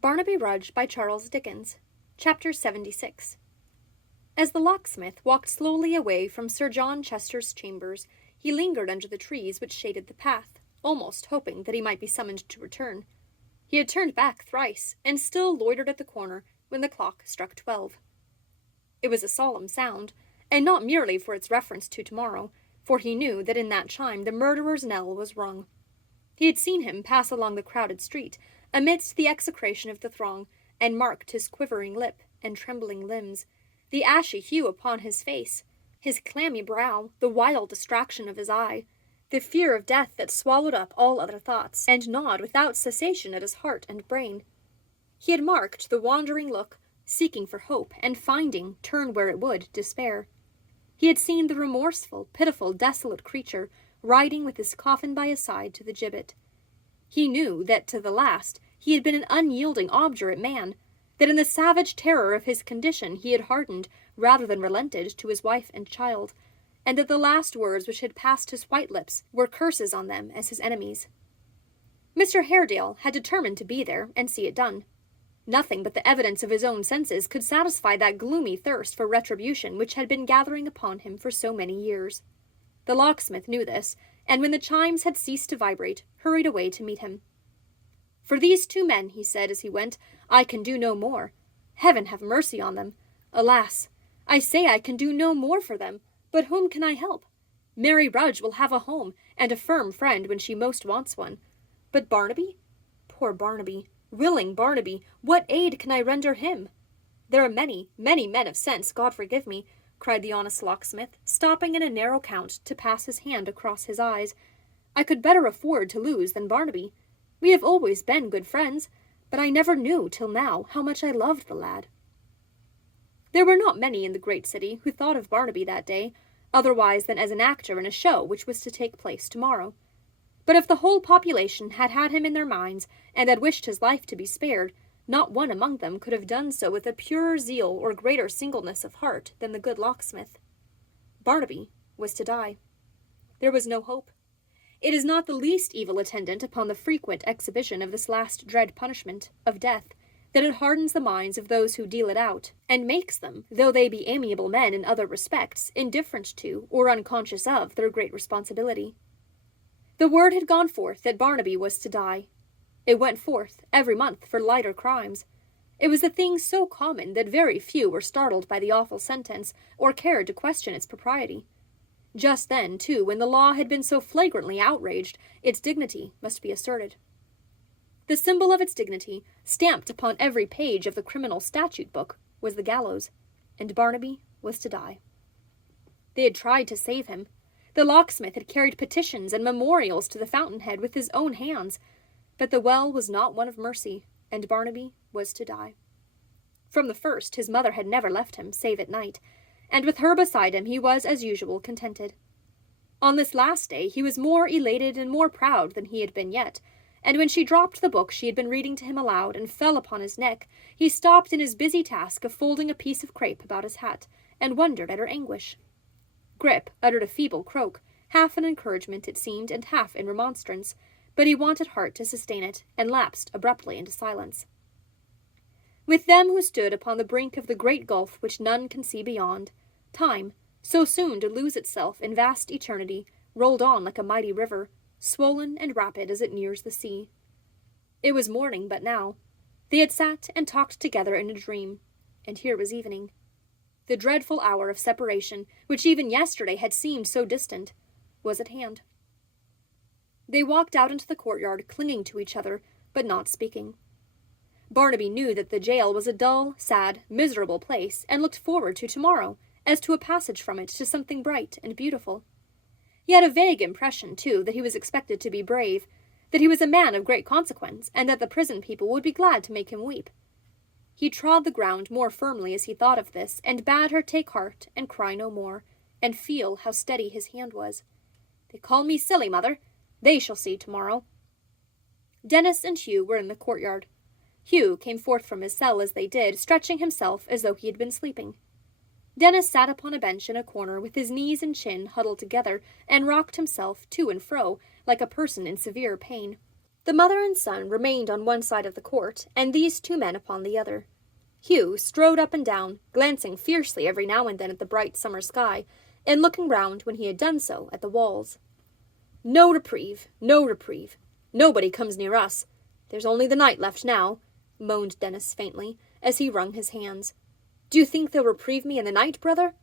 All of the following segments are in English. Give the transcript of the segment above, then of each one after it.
Barnaby Rudge by Charles Dickens. Chapter 76. As the locksmith walked slowly away from Sir John Chester's chambers, he lingered under the trees which shaded the path, almost hoping that he might be summoned to return. He had turned back thrice, and still loitered at the corner when the clock struck 12. It was a solemn sound, and not merely for its reference to tomorrow, for he knew that in that chime the murderer's knell was rung. He had seen him pass along the crowded street, amidst the execration of the throng, and marked his quivering lip and trembling limbs, the ashy hue upon his face, his clammy brow, the wild distraction of his eye, the fear of death that swallowed up all other thoughts, and gnawed without cessation at his heart and brain. He had marked the wandering look, seeking for hope, and finding, turn where it would, despair. He had seen the remorseful, pitiful, desolate creature, riding with his coffin by his side to the gibbet. He knew that to the last he had been an unyielding, obdurate man, that in the savage terror of his condition he had hardened rather than relented to his wife and child, and that the last words which had passed his white lips were curses on them as his enemies. Mr. Haredale had determined to be there and see it done. Nothing but the evidence of his own senses could satisfy that gloomy thirst for retribution which had been gathering upon him for so many years. The locksmith knew this, and when the chimes had ceased to vibrate, hurried away to meet him. "For these two men," he said as he went, "I can do no more. Heaven have mercy on them. Alas, I say I can do no more for them, but whom can I help? Mary Rudge will have a home and a firm friend when she most wants one. But Barnaby? Poor Barnaby, willing Barnaby, what aid can I render him? There are many, many men of sense, God forgive me," cried the honest locksmith, stopping in a narrow count to pass his hand across his eyes. "I could better afford to lose than Barnaby. We have always been good friends, but I never knew till now how much I loved the lad." There were not many in the great city who thought of Barnaby that day, otherwise than as an actor in a show which was to take place tomorrow. But if the whole population had had him in their minds, and had wished his life to be spared, not one among them could have done so with a purer zeal or greater singleness of heart than the good locksmith. Barnaby was to die. There was no hope. It is not the least evil attendant upon the frequent exhibition of this last dread punishment, of death, that it hardens the minds of those who deal it out, and makes them, though they be amiable men in other respects, indifferent to, or unconscious of, their great responsibility. The word had gone forth that Barnaby was to die. It went forth every month for lighter crimes. It was a thing so common that very few were startled by the awful sentence, or cared to question its propriety. Just then, too, when the law had been so flagrantly outraged, its dignity must be asserted. The symbol of its dignity, stamped upon every page of the criminal statute book, was the gallows, and Barnaby was to die. They had tried to save him. The locksmith had carried petitions and memorials to the fountainhead with his own hands, but the well was not one of mercy, and Barnaby was to die. From the first, his mother had never left him, save at night, and with her beside him he was, as usual, contented. On this last day he was more elated and more proud than he had been yet, and when she dropped the book she had been reading to him aloud and fell upon his neck, he stopped in his busy task of folding a piece of crape about his hat, and wondered at her anguish. Grip uttered a feeble croak, half in encouragement, it seemed, and half in remonstrance, but he wanted heart to sustain it, and lapsed abruptly into silence. With them who stood upon the brink of the great gulf which none can see beyond, time, so soon to lose itself in vast eternity, rolled on like a mighty river, swollen and rapid as it nears the sea. It was morning but now. They had sat and talked together in a dream, and here was evening. The dreadful hour of separation, which even yesterday had seemed so distant, was at hand. They walked out into the courtyard, clinging to each other, but not speaking. Barnaby knew that the jail was a dull, sad, miserable place, and looked forward to tomorrow, as to a passage from it to something bright and beautiful. He had a vague impression, too, that he was expected to be brave, that he was a man of great consequence, and that the prison people would be glad to make him weep. He trod the ground more firmly as he thought of this, and bade her take heart and cry no more, and feel how steady his hand was. "They call me silly, mother. They shall see tomorrow." Dennis and Hugh were in the courtyard. Hugh came forth from his cell as they did, stretching himself as though he had been sleeping. Dennis sat upon a bench in a corner with his knees and chin huddled together, and rocked himself to and fro like a person in severe pain. The mother and son remained on one side of the court, and these two men upon the other. Hugh strode up and down, glancing fiercely every now and then at the bright summer sky, and looking round, when he had done so, at the walls. No reprieve, no reprieve. Nobody comes near us. There's only the night left now, moaned Dennis faintly, as he wrung his hands. Do you think they'll reprieve me in the night, brother?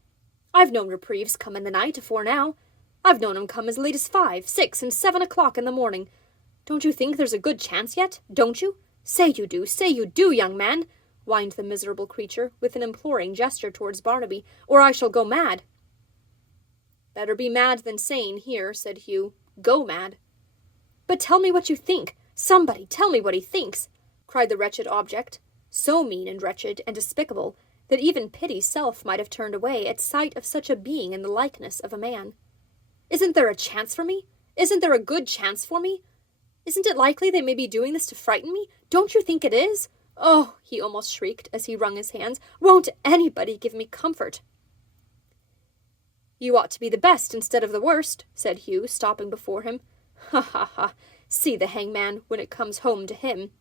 I've known reprieves come in the night afore now. I've known 'em come as late as 5, 6, and 7 o'clock in the morning. Don't you think there's a good chance yet? Don't you? Say you do, young man, whined the miserable creature, with an imploring gesture towards Barnaby, or I shall go mad. Better be mad than sane here, said Hugh. Go mad. But tell me what you think. Somebody tell me what he thinks, cried the wretched object, so mean and wretched and despicable that even pity's self might have turned away at sight of such a being in the likeness of a man. Isn't there a chance for me? Isn't there a good chance for me? Isn't it likely they may be doing this to frighten me? Don't you think it is? Oh, he almost shrieked as he wrung his hands, won't anybody give me comfort? You ought to be the best instead of the worst, said Hugh, stopping before him. Ha ha ha, see the hangman when it comes home to him.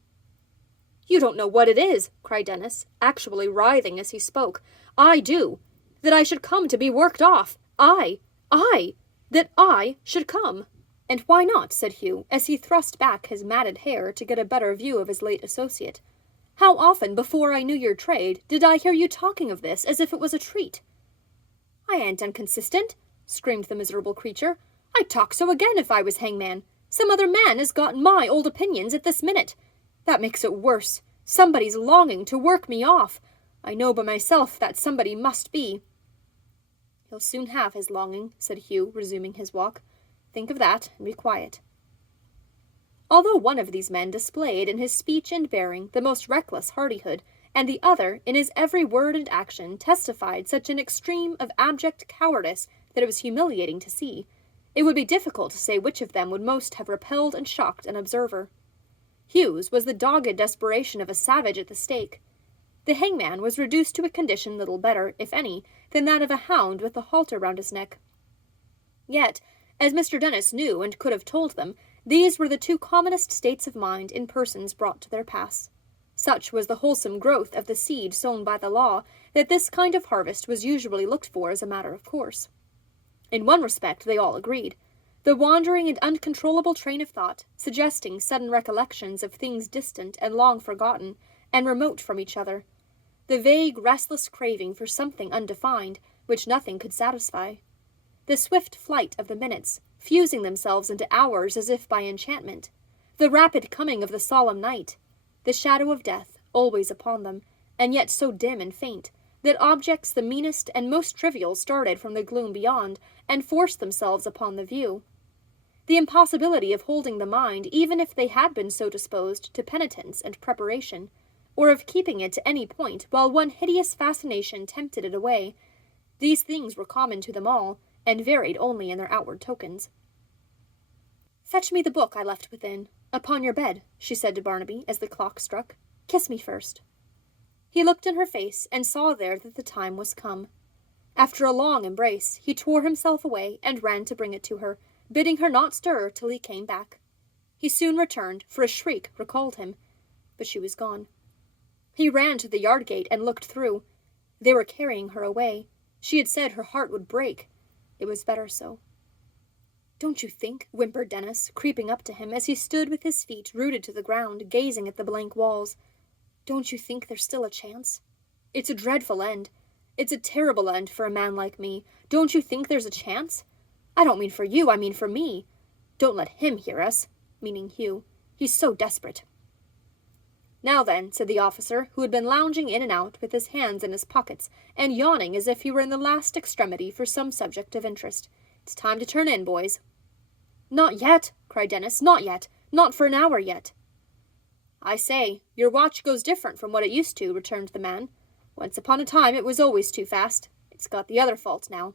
You don't know what it is, cried Dennis, actually writhing as he spoke. I do. That I should come to be worked off. That I should come. And why not, said Hugh, as he thrust back his matted hair to get a better view of his late associate. How often, before I knew your trade, did I hear you talking of this as if it was a treat? I ain't inconsistent, screamed the miserable creature. I'd talk so again if I was hangman. Some other man has got my old opinions at this minute. That makes it worse. Somebody's longing to work me off. I know by myself that somebody must be. He'll soon have his longing, said Hugh, resuming his walk. Think of that, and be quiet. Although one of these men displayed in his speech and bearing the most reckless hardihood, and the other, in his every word and action, testified such an extreme of abject cowardice that it was humiliating to see, it would be difficult to say which of them would most have repelled and shocked an observer. Hugh's was the dogged desperation of a savage at the stake. The hangman was reduced to a condition little better, if any, than that of a hound with a halter round his neck. Yet, as Mr. Dennis knew and could have told them, these were the two commonest states of mind in persons brought to their pass. Such was the wholesome growth of the seed sown by the law, that this kind of harvest was usually looked for as a matter of course. In one respect they all agreed. The wandering and uncontrollable train of thought, suggesting sudden recollections of things distant and long forgotten, and remote from each other. The vague, restless craving for something undefined, which nothing could satisfy. The swift flight of the minutes, fusing themselves into hours as if by enchantment. The rapid coming of the solemn night. The shadow of death, always upon them, and yet so dim and faint, that objects the meanest and most trivial started from the gloom beyond, and forced themselves upon the view. The impossibility of holding the mind, even if they had been so disposed, to penitence and preparation, or of keeping it to any point while one hideous fascination tempted it away. These things were common to them all, and varied only in their outward tokens. Fetch me the book I left within, upon your bed, she said to Barnaby as the clock struck. Kiss me first. He looked in her face, and saw there that the time was come. After a long embrace, he tore himself away, and ran to bring it to her, bidding her not stir till he came back. He soon returned, for a shriek recalled him, but she was gone. He ran to the yard gate and looked through. They were carrying her away. She had said her heart would break. It was better so. Don't you think, whimpered Dennis, creeping up to him as he stood with his feet rooted to the ground, gazing at the blank walls, don't you think there's still a chance? It's a dreadful end. It's a terrible end for a man like me. Don't you think there's a chance? I don't mean for you, I mean for me. Don't let him hear us, meaning Hugh. He's so desperate. Now then, said the officer, who had been lounging in and out with his hands in his pockets, and yawning as if he were in the last extremity for some subject of interest. It's time to turn in, boys. Not yet, cried Dennis, not yet. Not for an hour yet. I say, your watch goes different from what it used to, returned the man. Once upon a time it was always too fast. It's got the other fault now.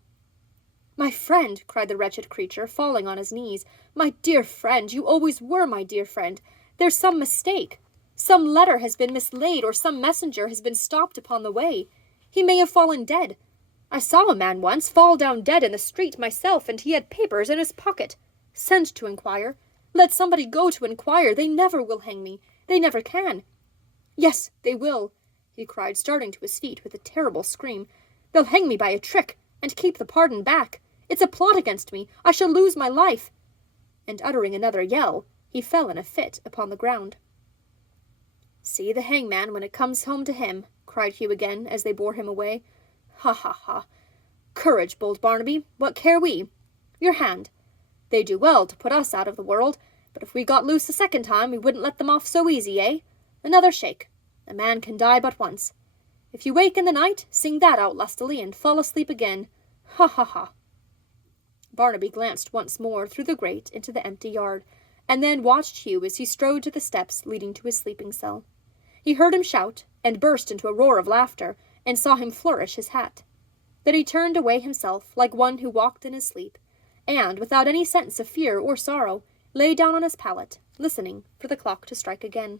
My friend, cried the wretched creature, falling on his knees. My dear friend, you always were my dear friend. There's some mistake. Some letter has been mislaid, or some messenger has been stopped upon the way. He may have fallen dead. I saw a man once fall down dead in the street myself, and he had papers in his pocket. Send to inquire. Let somebody go to inquire. They never will hang me. They never can. Yes, they will, he cried, starting to his feet with a terrible scream. They'll hang me by a trick, and keep the pardon back. It's a plot against me. I shall lose my life. And uttering another yell, he fell in a fit upon the ground. See the hangman when it comes home to him, cried Hugh again, as they bore him away. Ha, ha, ha. Courage, bold Barnaby, what care we? Your hand. They do well to put us out of the world, but if we got loose a second time, we wouldn't let them off so easy, eh? Another shake. A man can die but once. If you wake in the night, sing that out lustily, and fall asleep again. Ha, ha, ha. Barnaby glanced once more through the grate into the empty yard, and then watched Hugh as he strode to the steps leading to his sleeping cell. He heard him shout, and burst into a roar of laughter, and saw him flourish his hat. Then he turned away himself, like one who walked in his sleep, and, without any sense of fear or sorrow, lay down on his pallet, listening for the clock to strike again.